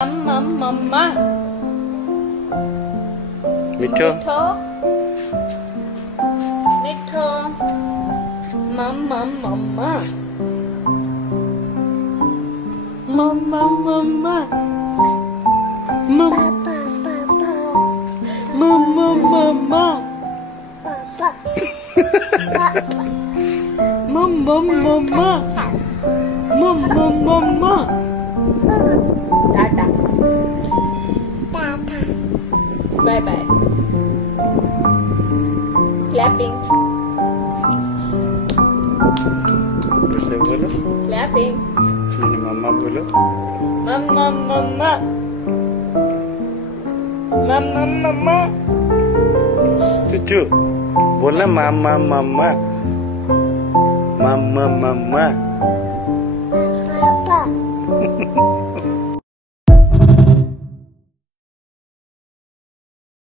मम्मा मिठो मिठो मम्मा मम्मा मम्मा मम्मा मम्मा मम्मा मम्मा मम्मा मम्मा मम्मा tata bye bye clapping कैसे बोलो क्लैपिंग मम्मा बोलो मम्मा मम्मा मम्मा मम्मा चुचू बोलना मम्मा मम्मा मम्मा मम्मा